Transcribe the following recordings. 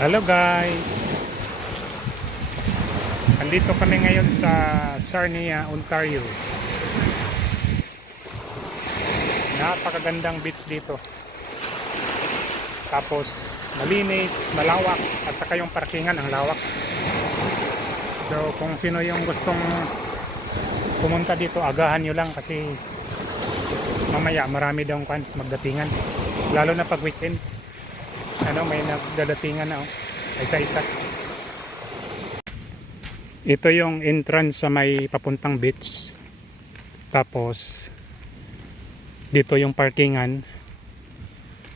Hello guys! Andito kami ngayon sa Sarnia, Ontario. Napakagandang beach dito. Tapos malinis, malawak, at saka yung parkingan ang lawak. So kung sino yung gustong pumunta dito, agahan nyo lang kasi mamaya marami daw magdatingan. Lalo na pag weekend. May nagdadatingan na isa-isa. Ito yung entrance sa may papuntang beach. Tapos dito yung parkingan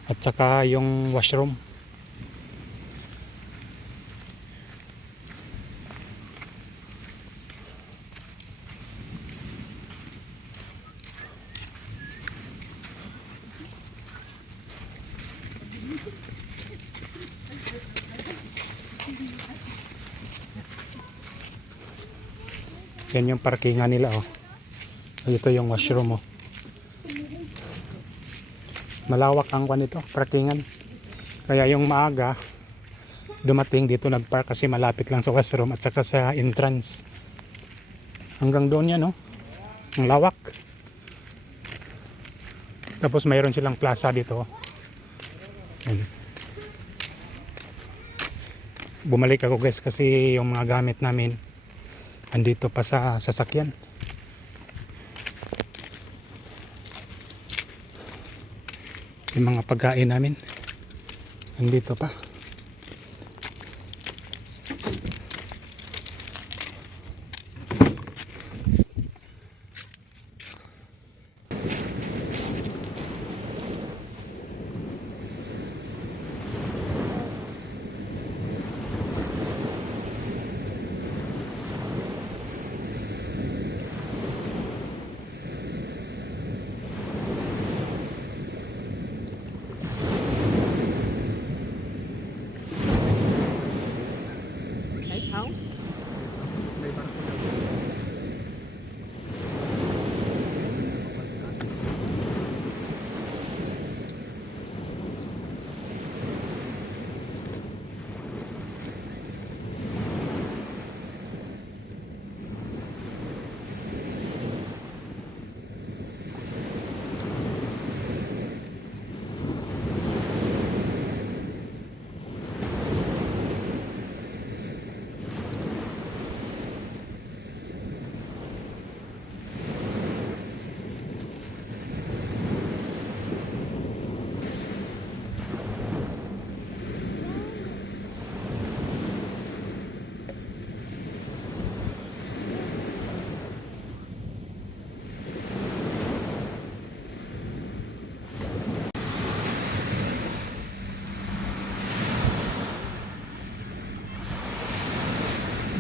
at saka yung washroom. Yan yung parkingan nila Ito yung washroom Malawak ang ito, parkingan. Kaya yung maaga dumating dito nagpark kasi malapit lang sa washroom at saka sa entrance. Hanggang doon yan Ang lawak. Tapos mayroon silang plaza dito. Yan. Bumalik ako guys kasi yung mga gamit namin andito pa sa sasakyan. Yung mga pagkain namin andito pa. House?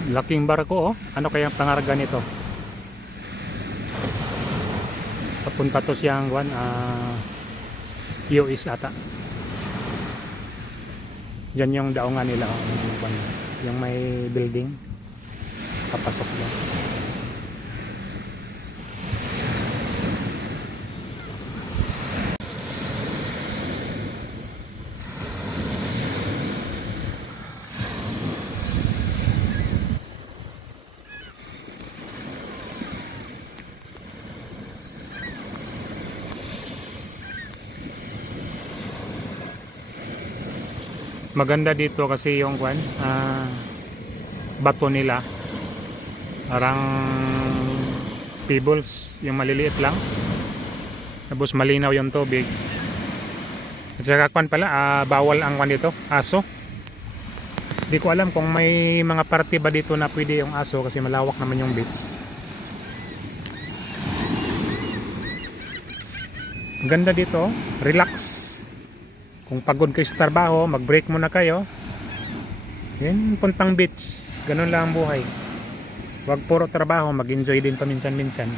Laking barko Ano kaya ang pangarga nito? Papunta to siyang US ata. Yan yung daungan nila yung may building. Papasok lang. Maganda dito kasi yung bato nila parang pebbles, yung maliliit lang. Tapos malinaw yung tubig. At saka pala bawal ang dito, aso. Hindi ko alam kung may mga parte ba dito na pwede yung aso kasi malawak naman yung beach. Ganda dito, relax. Kung pagod kayo sa trabaho, mag-break muna kayo. Yan, puntang beach. Ganun lang ang buhay. Huwag puro trabaho, mag-enjoy din paminsan-minsan.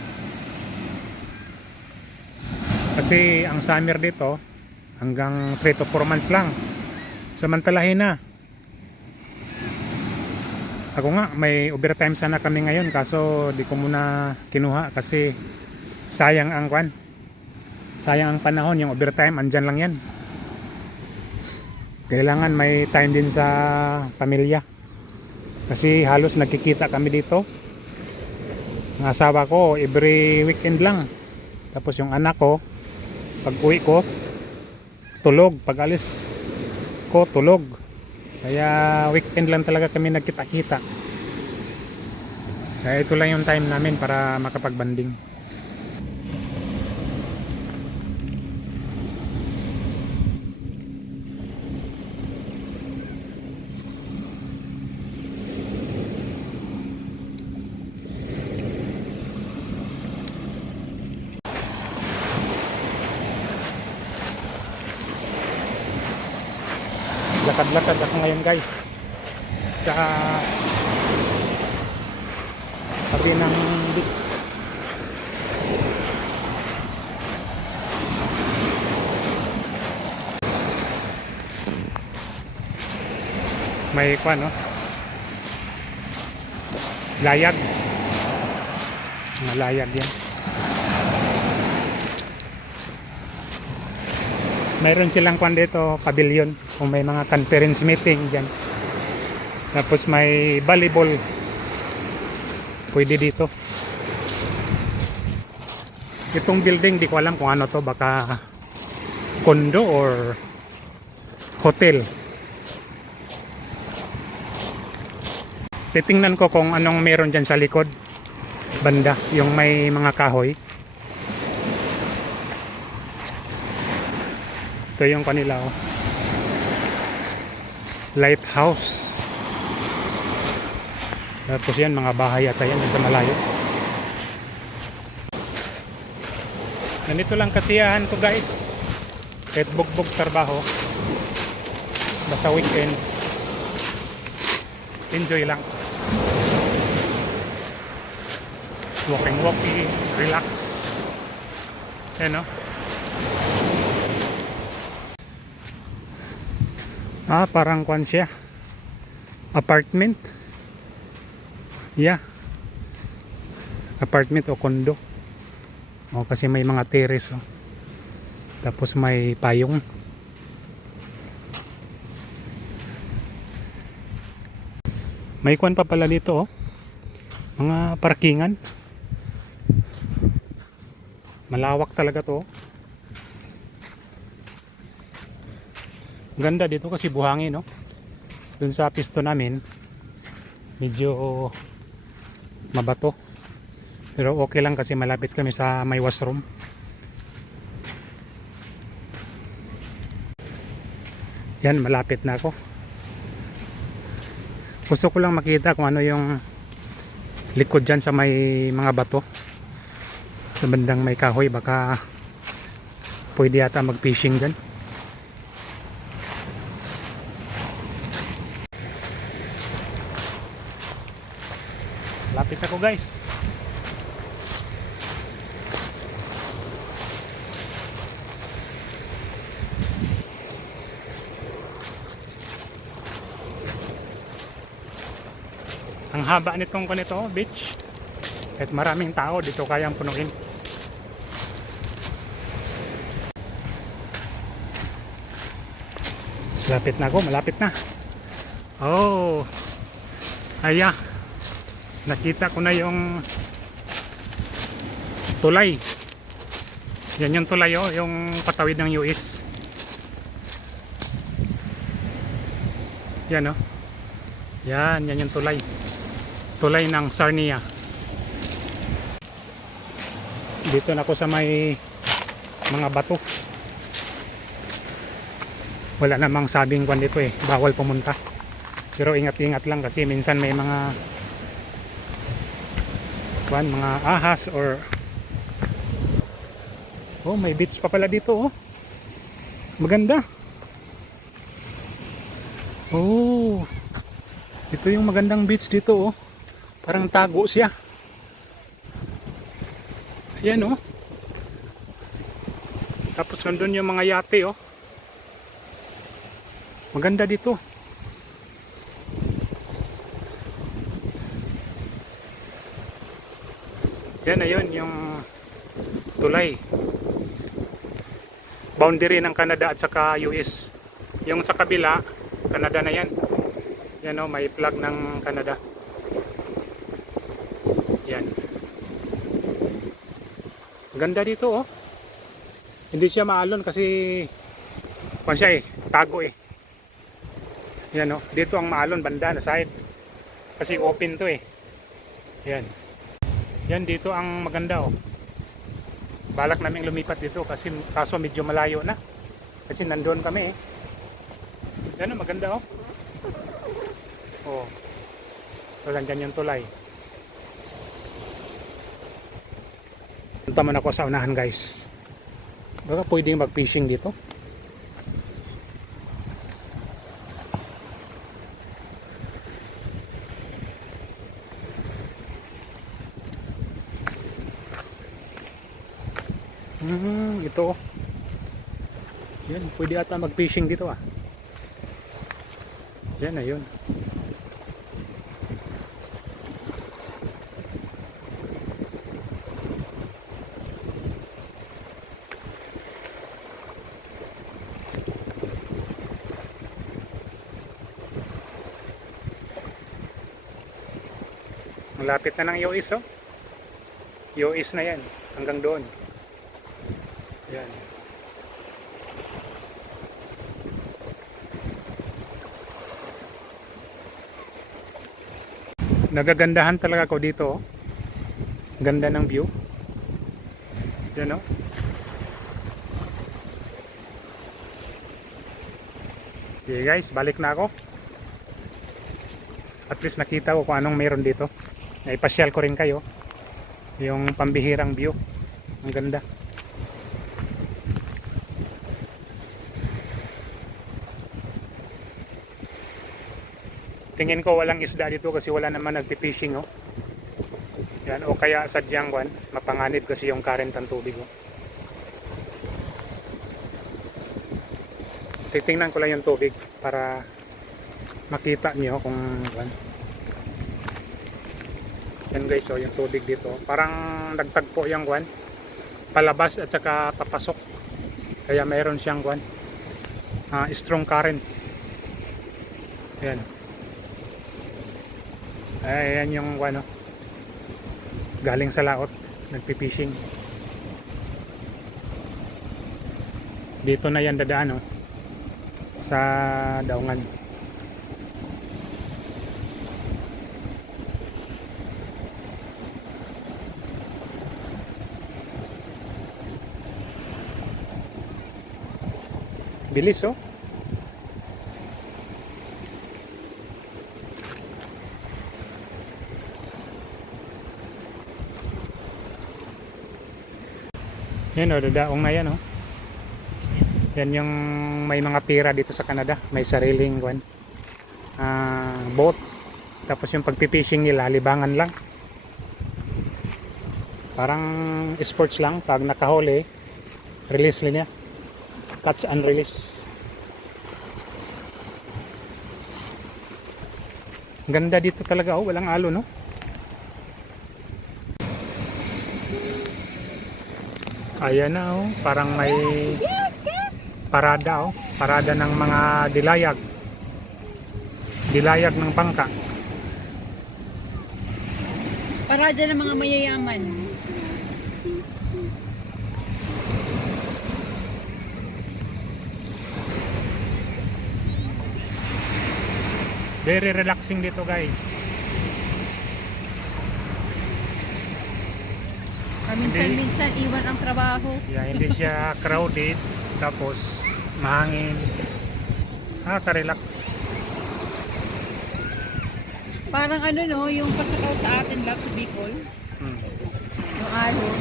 Kasi ang summer dito, hanggang 3 to 4 months lang. Samantalahin na. Ako nga, may overtime sana kami ngayon, kaso di ko muna kinuha kasi sayang ang sayang ang panahon, yung overtime, andyan lang yan. Kailangan may time din sa pamilya. Kasi halos nagkikita kami dito. Ang asawa ko every weekend lang. Tapos yung anak ko, pag uwi ko, tulog. Pag alis ko, tulog. Kaya weekend lang talaga kami nagkita-kita. Kaya ito lang yung time namin para makapagbanding. Lakad-lakad ako ngayon guys sa tabi ng beach. May kwan, no? Layag. Mga layag yan. Mayroon silang kwan dito, pavilion, kung may mga conference meeting dyan. Tapos may volleyball, pwede dito. Itong building, di ko alam kung ano to, baka condo or hotel. Titingnan ko kung anong meron dyan sa likod banda, yung may mga kahoy. Ito yung kanila, oh. Lighthouse. Tapos yan, mga bahay at yan sa malayo. Ganito lang kasiyahan ko guys. Kahit bugbog trabaho, basta weekend, enjoy lang. Walking, relax. Yan, no? Parang kwan siya. Apartment. Yeah. Apartment o condo. Kasi may mga terrace, oh. Tapos may payong. May kwan pa pala dito, oh. Mga parkingan. Malawak talaga to, oh. Ganda dito kasi buhangin, no? Dun sa pisto namin, medyo mabato. Pero okay lang kasi malapit kami sa may washroom. Yan, malapit na ako. Gusto ko lang makita kung ano yung likod dyan sa may mga bato. Sa bandang may kahoy, baka pwede yata mag-fishing dyan. Lapit ako guys. Ang haba nitong kanito, beach. Kahit maraming tao dito kayang punuin. Malapit na ako, malapit na. Oh. Aya. Nakita ko na yung tulay. Yan yung tulay, oh, yung patawid ng US. Yan, oh. Yan yung tulay. Tulay ng Sarnia. Dito na ako sa may mga bato. Wala namang sabing kwan dito, bawal pumunta. Pero ingat-ingat lang kasi minsan may mga mga ahas or may beach pa pala dito, oh. Maganda. Ito yung magandang beach dito, oh. Parang tago siya. Ayan, oh. Tapos nandun yung mga yate, oh. Maganda dito. Yan na yun, yung tulay. Boundary ng Canada at saka US. Yung sa kabila, Canada na yan. Yan o, may flag ng Canada. Yan. Ganda dito oh. Hindi siya maalon kasi kung siya tago eh. Yan oh, dito ang maalon banda na side. Kasi open to eh. Yan. Yan dito ang maganda oh. Balak naming lumipat dito kasi kaso medyo malayo na. Kasi nandoon kami eh. Yan oh, maganda oh. Oh. So nandiyan yung tulay. Punta man ako sa unahan guys. Baka pwedeng mag-fishing dito. Ito. Yan, pwede ata mag-fishing dito ah. Yan na yun. Malapit na ng US oh. US na yan. Hanggang doon. Yan. Nagagandahan talaga ako dito oh. Ganda ng view. Yan oh. Okay guys, balik na ako. At least nakita ko kung anong meron dito. Ipasyal ko rin kayo yung pambihirang view. Ang ganda. Tingin ko walang isda dito kasi wala naman nagti-fishing oh. Yan, o kaya sadyang mapanganib kasi yung current ng tubig oh. Titingnan ko lang yung tubig para makita niyo kung yan guys oh, yung tubig dito parang nagtagpo yung palabas at saka papasok, kaya mayroon siyang strong current. Yan. Ayan yung galing sa laot nagpipishing dito na yan dadaan oh, sa daungan. Bilis oh. Yan oh, dadaong na yan oh. Yan yung may mga pira dito sa Canada. May sariling boat. Tapos yung pagpipishing nila, libangan lang. Parang sports lang. Pag nakahuli, release niya. Catch and release. Ganda dito talaga oh, walang alo no. Ayan na oh, parang may parada oh, parada ng mga dilayag. Dilayag ng bangka. Parada ng mga mayayaman. Very relaxing dito guys. Minsan iwan ang trabaho. Yeah, hindi siya crowded. Tapos mahangin. Ka-relax. Parang no, yung pasakaw sa atin lang sa Bicol. Yung alon.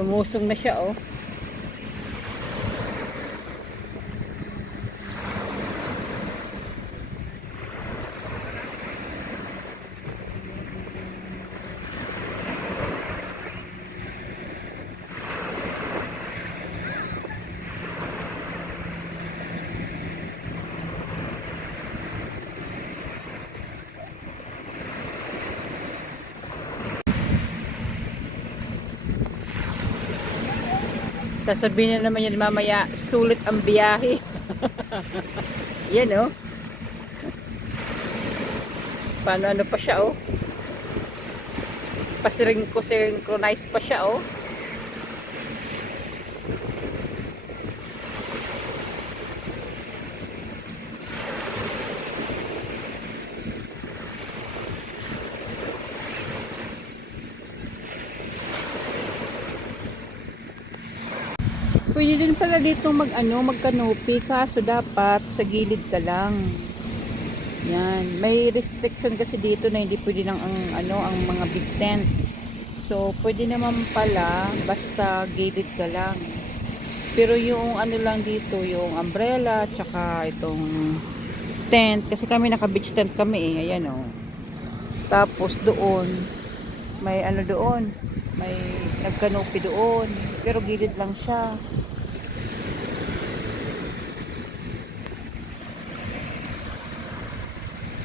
Lumusong na siya oh. Sasabihin na naman yan mamaya, sulit ang biyahe. Yan oh. Paano ano pa siya oh. Synchronize pa siya oh. Pwede din pala dito mag-canopy, kaso dapat sa gilid ka lang. Yan, may restriction kasi dito na hindi pwede nang ang mga big tent. So, pwede naman pala basta gilid ka lang. Pero yung lang dito, yung umbrella tsaka itong tent, kasi kami naka-beach tent kami ayan oh. Tapos doon may doon, may nag-canopy doon, pero gilid lang siya.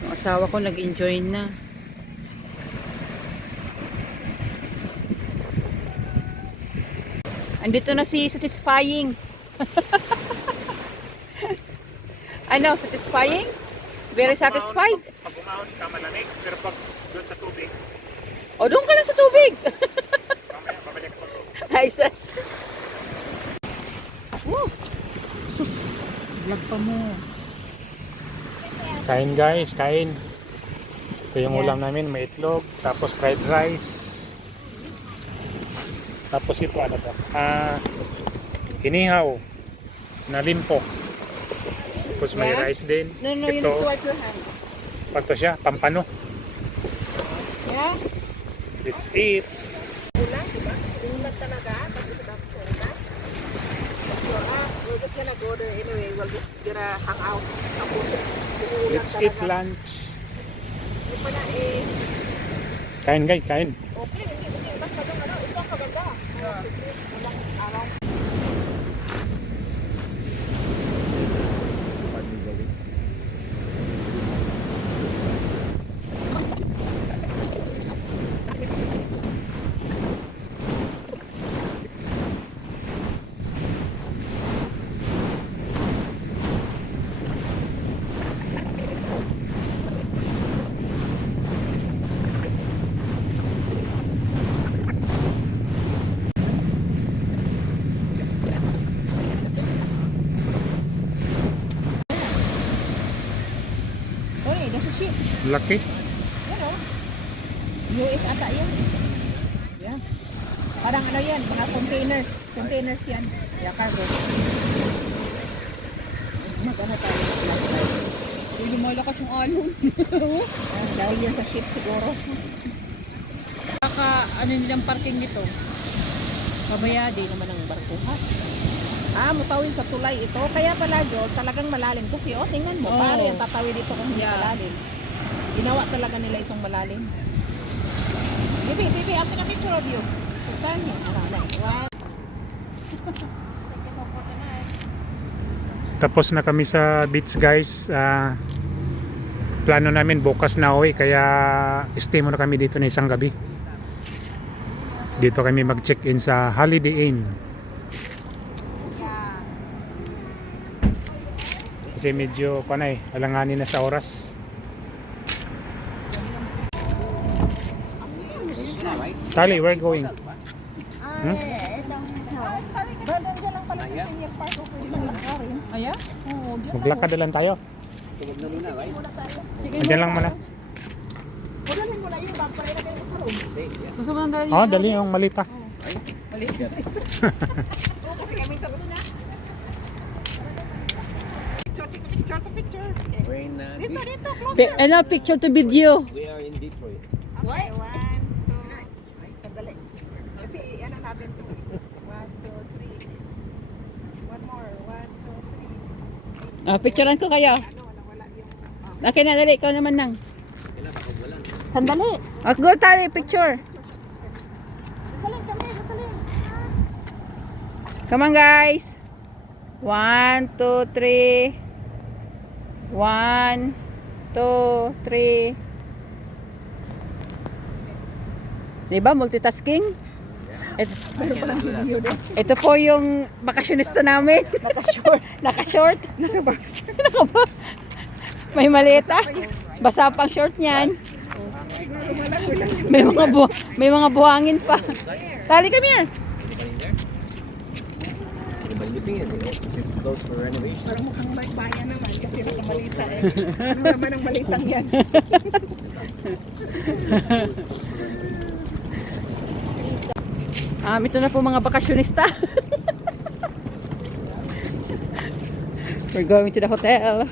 Yung asawa ko nag-enjoy na. Andito na si Satisfying. Ano, satisfying? Very satisfied? Pag umahon ka malamig, pero pag doon sa tubig, O, doon ka na sa tubig. mamaya babalik ko. Ay, sus. Woo. Sus. Vlog pa mo. Kain guys, kain. Ito yung Ayan. ulam namin, may itlog, tapos fried rice. Tapos ito ano to? Hinihaw na limpo. Tapos may Yeah? rice din. No, you need Ito, to wipe your hand. pato siya, pampano. Yeah? Let's eat. Ulan, di ba? Ulan talaga. Tapos sa dami sa So, we're just gonna go there anyway. We'll just gonna hang out. Tapos, umuulan Let's eat talaga. lunch. Di pa na eh. Kain guys, kain. Okay, hindi. Basta doon, ito ang maganda. Walang araw. Oy, nasa ship. Laki. Ano? US ata yan. Yeah. Parang yan, mga containers. Containers yan. Yeah, cargo. Magana tayo. Hindi malakas yung alon. Dahil yan sa ship siguro. Saka nilang parking nito. Pabayadi naman ang barko ha. Mutawid sa tulay ito. Kaya pala, Jo, talagang malalim. Kasi, tingnan mo, Oo. paano yung tatawid dito kung hindi Yeah. malalim. Ginawa talaga nila itong malalim. Bibi, after a picture of you. Turn here. Wow. Tapos na kami sa beach guys. Plano namin bukas na uwi, kaya stay muna kami dito na isang gabi. Dito kami mag-check-in sa Holiday Inn. Kasi medyo alanganin na sa oras. Tali, we're going. Hmm? Dandan dyan lang pala sa senior park. Pwede lang lakarin. Aya? Oo, dyan. Maglakad na lang tayo. Andiyan lang muna. Pudalhin mo na yung bag para ilagay mo sa room. Gusto mo nang dali? Oh, dali yung malita. Oo, kasi kami tatlo na. Picture to picture. Okay. We're in Dito, closer. Picture to video. we are in Detroit. Okay, 1, 2. Sandali. Kasi ano natin to. 1, 2, 3. One more. 1, 2, 3. Picturean ko kayo. Nawala yung... Okay na, dali. Ikaw naman nang. Sandali. Go, tali, picture. Sasalin kami, sasalin. Come on, guys. 1, 2, 3. 1, 2, 3. Diba, multitasking? Ito, Meron palang video din. ito po yung bakasyonista namin. Naka-short. Naka-short. Nakabox. May maleta. Basa pang short niyan. May mga buhangin pa. Tali kami yan. Anybody using it? Is it closed for renovation? Parang mukhang may bayan naman kasi nakabalita eh. Ano naman ang balitang yan? Ito na po mga bakasyonista. We're going to the hotel.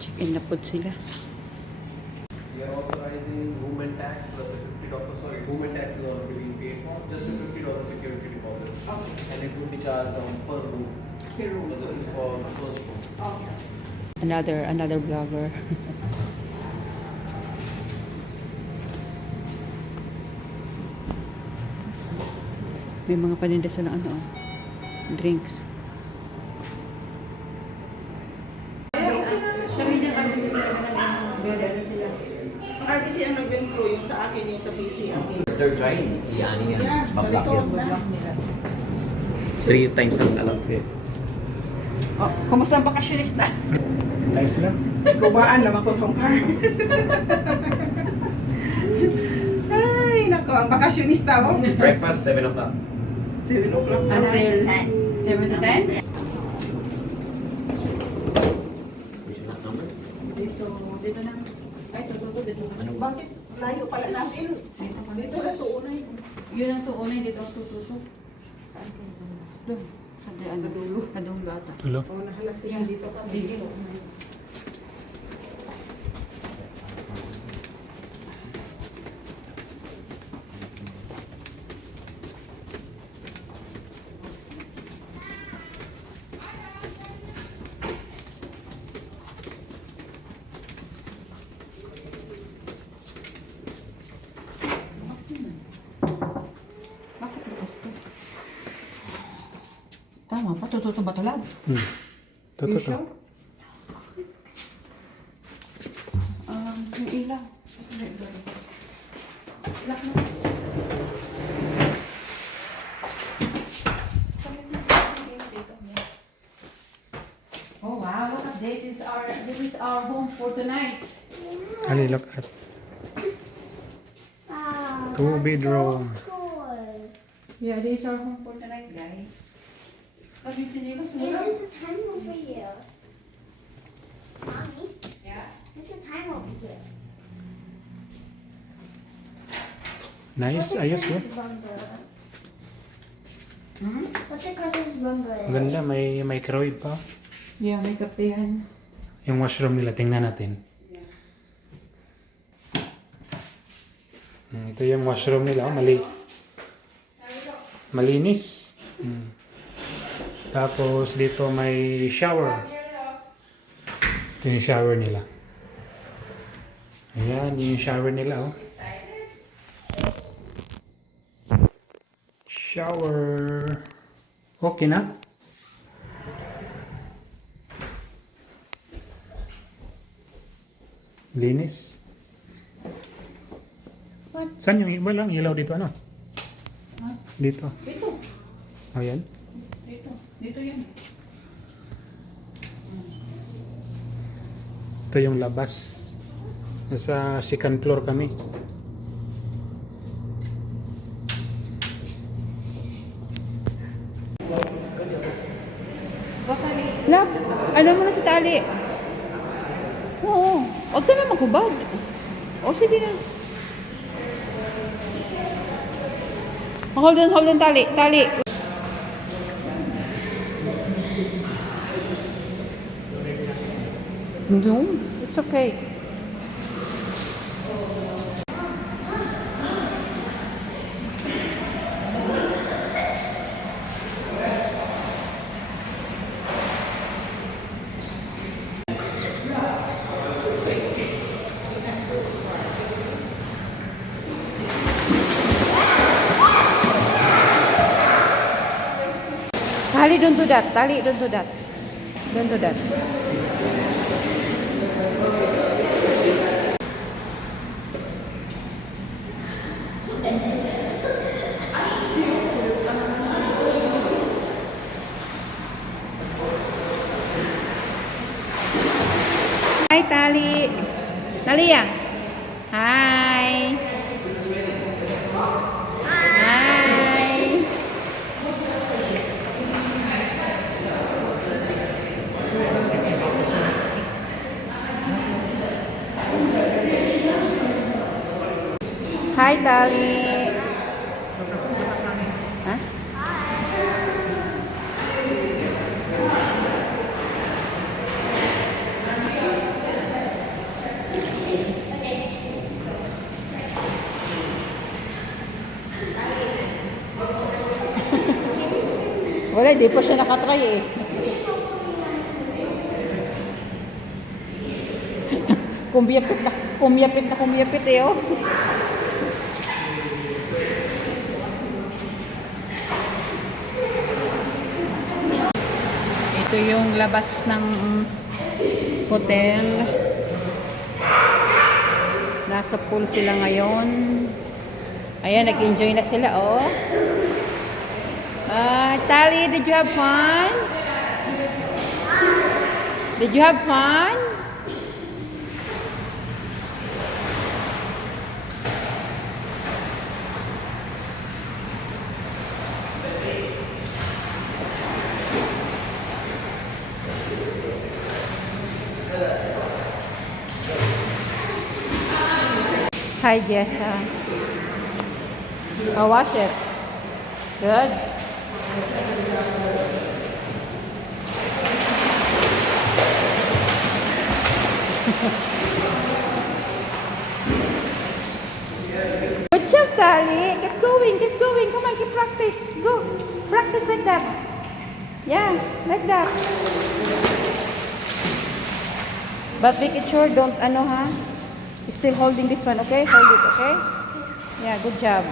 Check-in na po sila. We are also raising movement tax plus a $50. Sorry, movement tax is already being paid for. Just a $50 security deposit. And it will be charged on per room. Per room. So this is for the first room. Another vlogger. May mga paninda sa ano, drinks. RTC ang nag-intro yung sa akin, yung sa PC. They're trying. Yan. Yeah, Mablock sa yan. likod. 3 times ang alam ko eh. Oh, kumusta ang bakasyonista? Ayos lang. Kubaan naman ko sa car. Ay, nako, ang bakasyonista oh. Breakfast, 7 o'clock. 7 o'clock na. Until 7 to 10? We should not number. Dito na. Ay, dito. Bakit layo pala natin? Dito na tuunay. Yun ang tuunay dito ang tutusok. Saan ka? Doon. Sa dulo. Sa dulo ata. Tulo. Oh, nahalasing dito kami. Sige. Bakit bukas to? Tama pa, totoo ba ito lang? Totoo to. Yung ilaw. Lock mo. Oh wow, look at this. This is our home for tonight. Ali, look at. Two bedroom. Yeah, this is our home for tonight, guys. Kami pinili sa Hey, there's a time over here. Mommy, Yeah. there's a time over here. Nice, ayos yun. What's the Christmas bumper? Ganda, may microwave pa. Yeah, may kape yan. Yung washroom nila, tingnan natin. Ito yung washroom nila, malinis. Tapos dito may shower. Ito yung shower nila. Ayan, yung shower nila, oh. Shower. Okay na? Linis. What? Saan yung walang ilaw dito, ano? Dito. Dito. Ayan. Dito. Dito yan. Ito yung labas. Nasa second floor kami. Lap, ano mo na sa tali? Oo. Huwag ka na maghubad. O, sige na. Hold on, tali. No, it's okay. Ali, don't do that. Ali, don't do that. Don't do that. Hi, Tali. Talia. Hi. Hi. Hi, Tali. Hah? Wala, di pa siya nakatry eh. kumyapit eh oh. Ito yung labas ng hotel. Nasa pool sila ngayon. Ayan, nag-enjoy na sila oh. Tali, did you have fun? Did you have fun? Hi, Jessa. How was it? Good? Good job, Tali. Keep going, keep going. Come on, keep practice. Go. Practice like that. Yeah, like that. But make it sure, don't ano ha. Still holding this one, okay? Hold it, okay? Yeah, good job.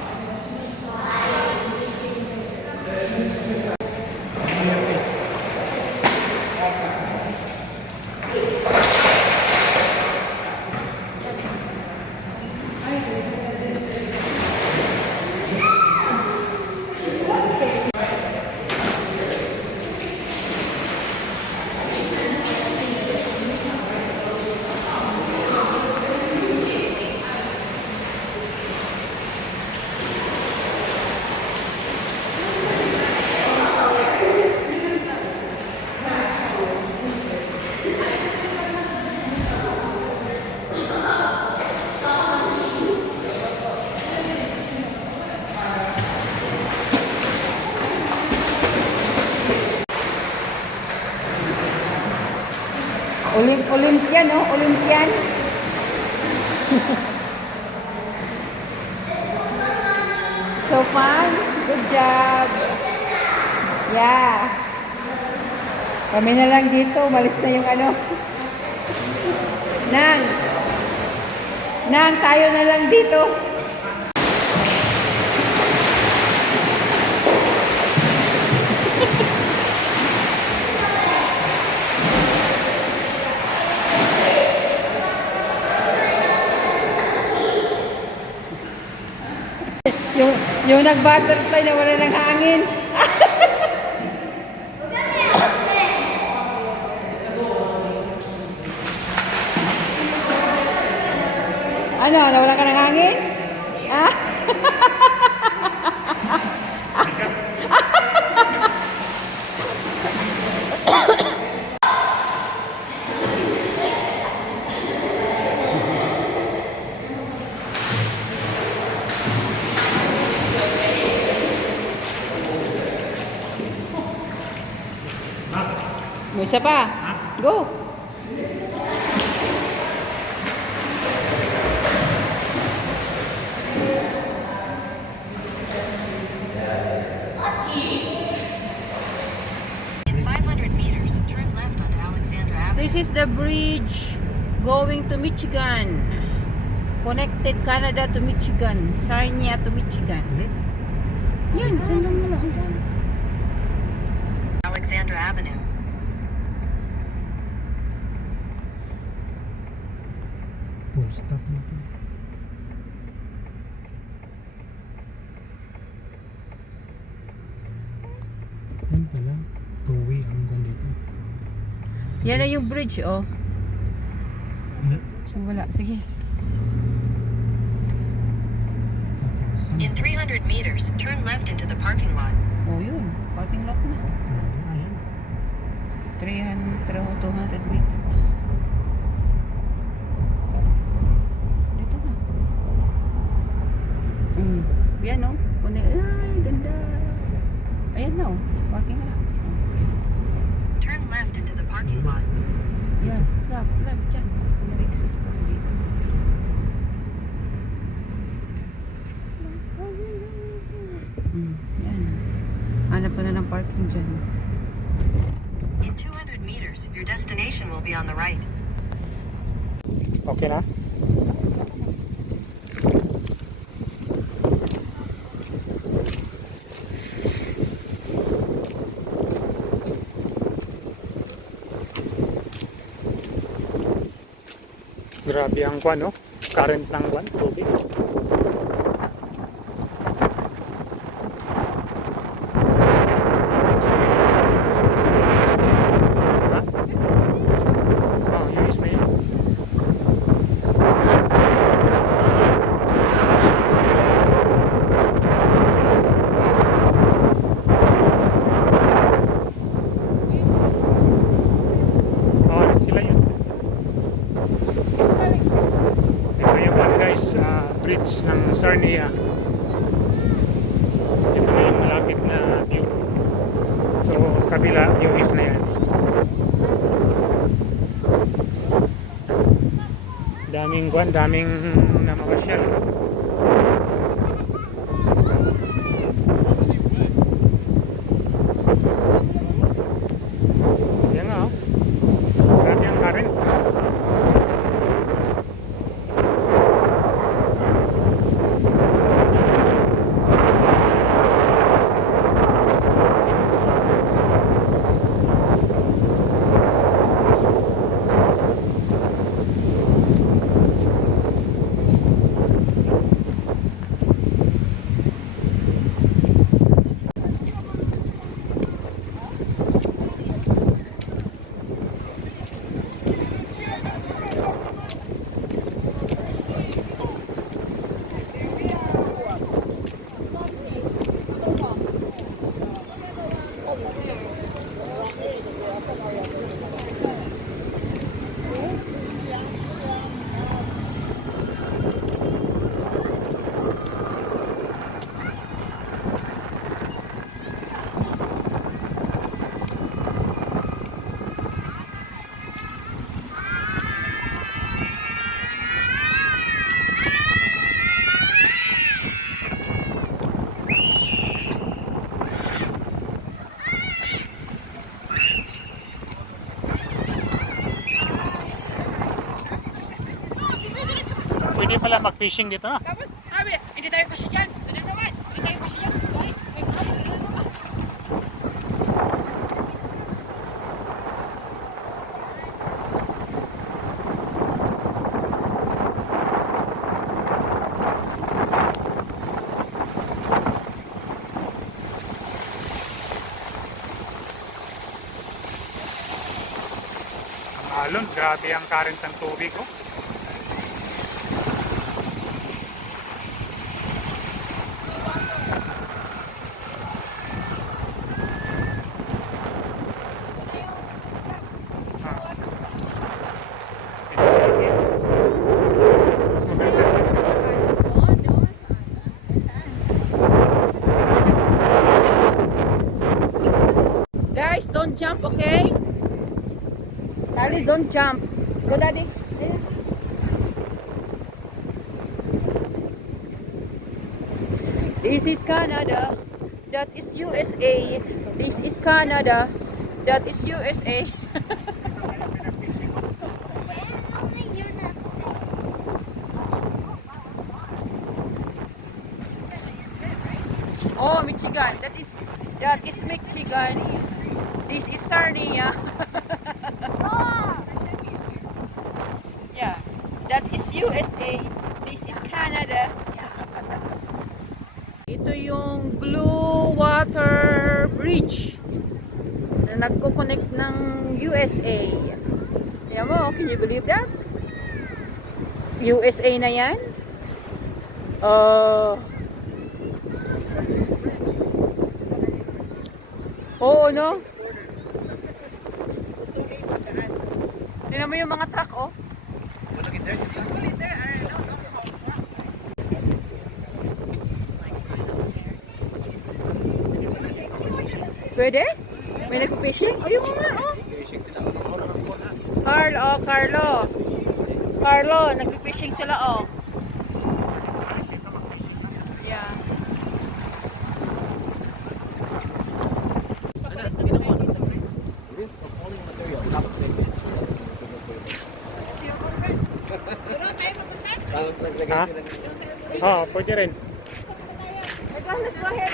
Olympian, no? Olympian. So fun. Good job. Yeah. Kami na lang dito. Umalis na yung ano. Nang, tayo na lang dito. Yung nag-butterfly na wala ng hangin. Ano? Nawala ka ng hangin? Ah? May isa pa. Go. In 500 meters, turn left onto Alexander Avenue. This is the bridge going to Michigan. Connected Canada to Michigan. Sarnia to Michigan. Yan, sundan mo lang. Alexandra Avenue. Full stop na to. Yan pala. Two-way hanggang dito. Yan na yung bridge, oh. So, wala. Sige. Tapos, In 300 meters, turn left into the parking lot. Oh, yun. Parking lot na. ayan. 200 meters. Dito na. Yan, oh. Ay, ganda. Ayan na, oh. Parking lot. Turn left into the parking lot. Yan. Left dyan. Exit pa dito. Yan. Hanap ka na ng parking dyan. In 200 meters, your destination will be on the right. Okay na? Grabe ang kwan, no? Current ng kwan, tubig. Ha? Oh, yung na yun. Oh, sila yun. Ito yung one guys, bridge ng Sarnia. Ito na yung malapit na view. So sa kabila, US na yan. Daming kwan, daming namapasyal. Yan nga, oh. Grabe ang current. Pwede pala mag-fishing dito, no? Tapos, sabi, hindi tayo kasi dyan. Hindi naman. Hindi tayo kasi dyan. Ang alon, grabe ang current ng tubig, oh. Mas maganda siya. Guys, don't jump, okay? Daddy, don't jump. Go, Daddy. This is Canada. That is USA. This is Canada. That is USA. Oh, Michigan. That is Michigan. This is Sarnia. Yeah, that is USA. This is Canada. Ito yung Blue Water Bridge na nagko-connect ng USA. Ayan mo, can you believe that? USA na yan? Oo, no? Tingnan mo yung mga truck, oh. Usually there are Pwede? May nagpo-fishing? Ayun nga, oh. Carlo, nagpo-fishing sila, oh. Yeah. Tapos naglagay Ha? sila ng Oo, pwede rin. Let's go here,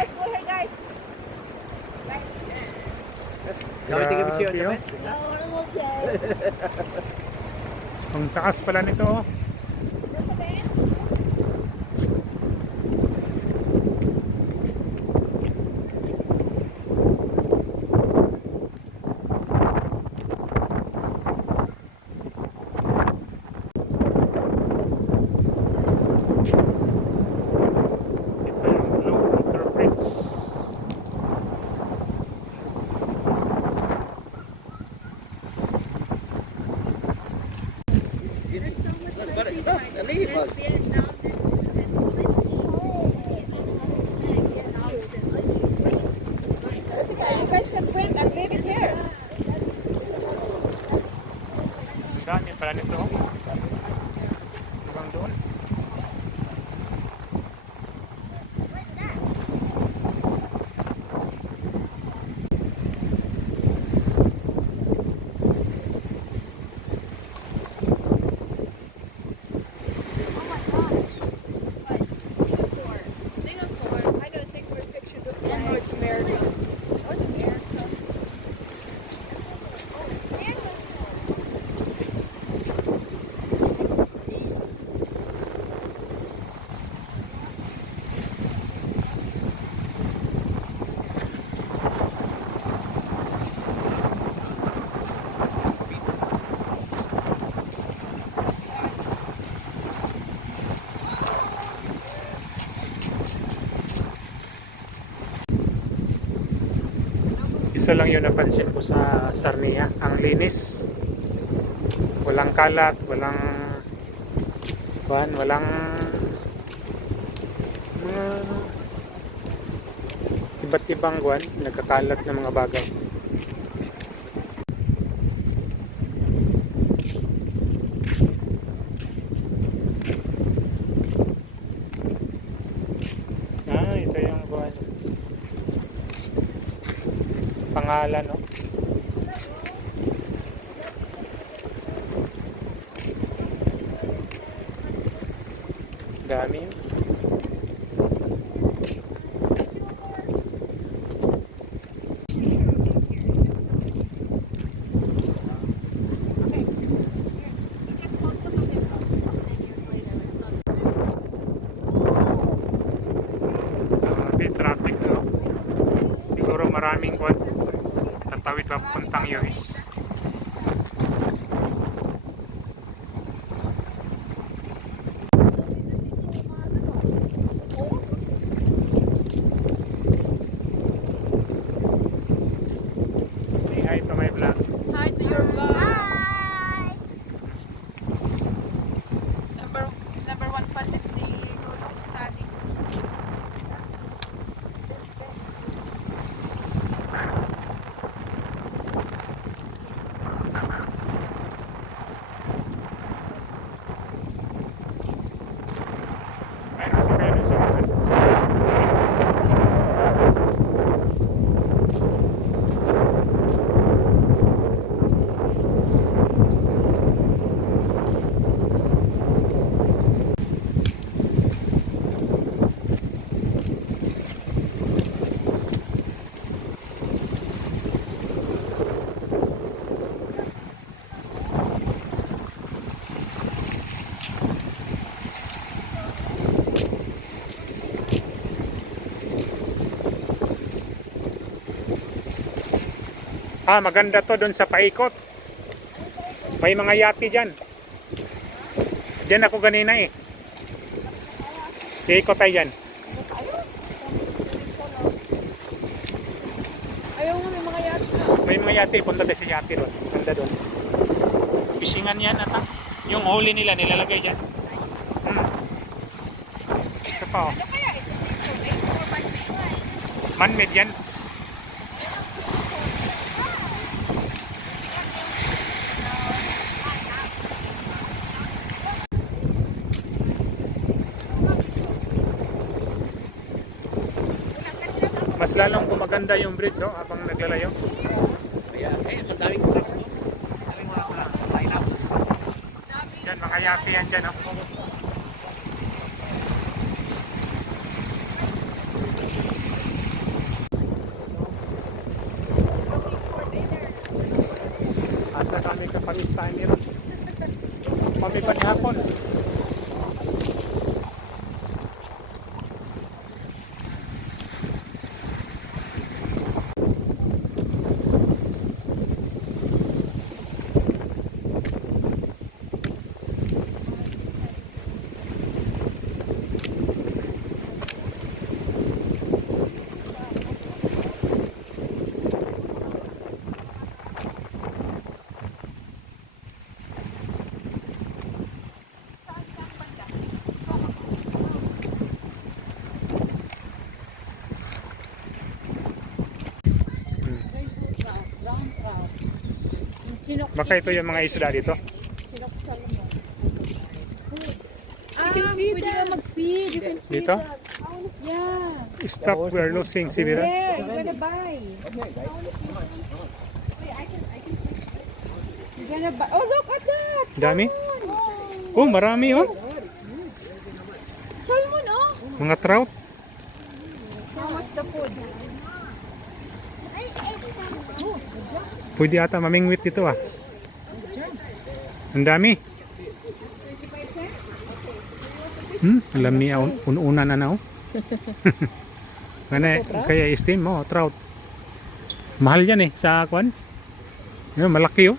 guys. Grabe, oh. Ang taas pala nito, oh. Ito yung Blue Water Bridge. You guys can print and leave it here. Ang dami pala nito, oh. Ibang doon. Singapore. I gotta take more pictures of North America. North America. Isa lang yun napansin ko sa Sarnia, ang linis. Walang kalat, walang walang mga iba't ibang nagkakalat na mga bagay. Ito yung pangalan, no? Dami yun. May traffic, no? Siguro maraming tatawid papuntang US. Say hi to my vlog. Hi to your vlog. Bye. Number one fan din si Lulong Study. Ah, maganda to doon sa paikot. May mga yati dyan. Diyan ako ganina eh. Iikot tayo dyan. Ayaw nga, may mga yata. May mga yati. Punta tayo sa yati doon. Ganda doon. Pisingan yan ata. Yung huli nila nilalagay dyan. Ito pa oh. Man-made yan. Mas lalong gumaganda yung bridge oh, habang naglalayo. Madaming trucks. Daming mga trucks. Line up. Yan, mga yati yan dyan oh. Asa kami kapag-istay nila. Kami pa ni hapon. Baka ito yung mga isda dito. Pwede ka mag-feed. You can feed Dito? that. Yeah. Stop, we are losing civilians. Yeah, you're gonna buy. You're gonna buy. Oh, look at that! Dami? Oh, marami oh. Salmon, oh! Mga trout. How much the food? Pwede ata mamingwit dito ah. Ang dami. Alam niya, una na na oh. Kaya steam mo, trout. Mahal yan eh, sa kwan. Yan, malaki oh.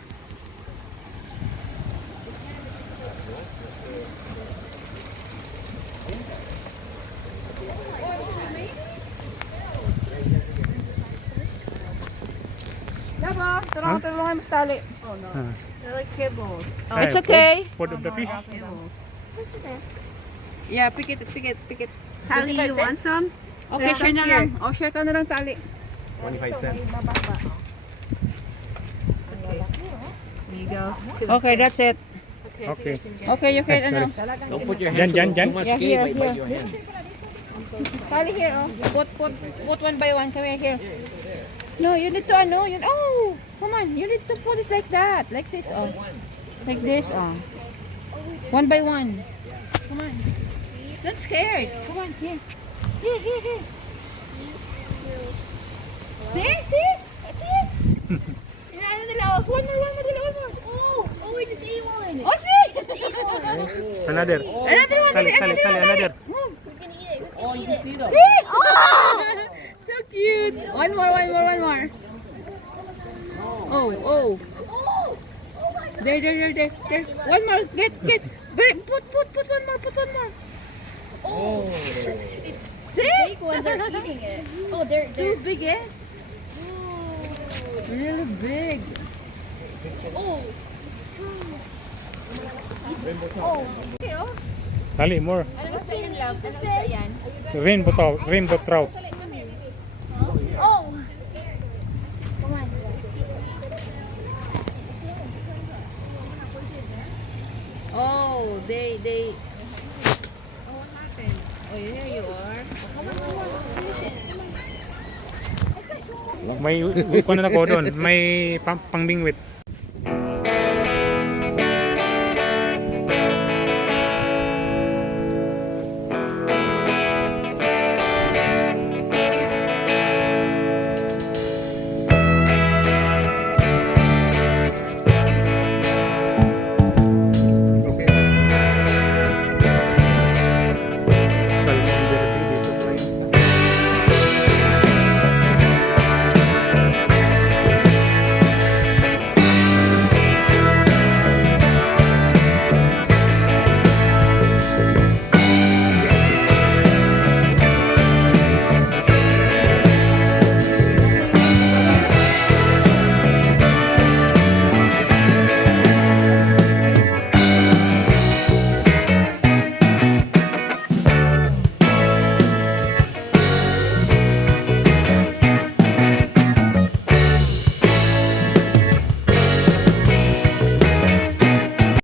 Labo, tulungan kayo mas tali. Ah. They're like kibbles. Ay, It's okay. Food of the fish. Yeah, pick it. Hallie, you want some? Okay, share na lang. Oh, share ka na lang tali. 25 cents. There you go. Okay, that's it. Okay. Okay, you can, ano. Don't put your Dyan, dyan, dyan. Yeah, here. Tali here, oh. Put one by one. Come here. No, you need to, ano, yun. Oh, come on. You need to put it like that. Like this, oh. Like this, oh. One by one. Come on. Don't scared. Come on, here. Here. See? See? Ano nila, oh. One more. Oh, we just ate one. Oh, see? Another. Another one. Kali, another. We can eat it. Oh, you can see them. See? Oh! So cute. One more. Oh. There. One more. Get. Put one more. Oh. See? Big ones are eating it. Oh, they're Too big, eh? Ooh. Really big. Oh. Okay, oh. Kali, more. Ano gusto yan, love? Ano gusto yan? Rainbow trout. Oh. Come on. Oh, they. Oh, here you are. May kuno na ko doon. May pangbingwit.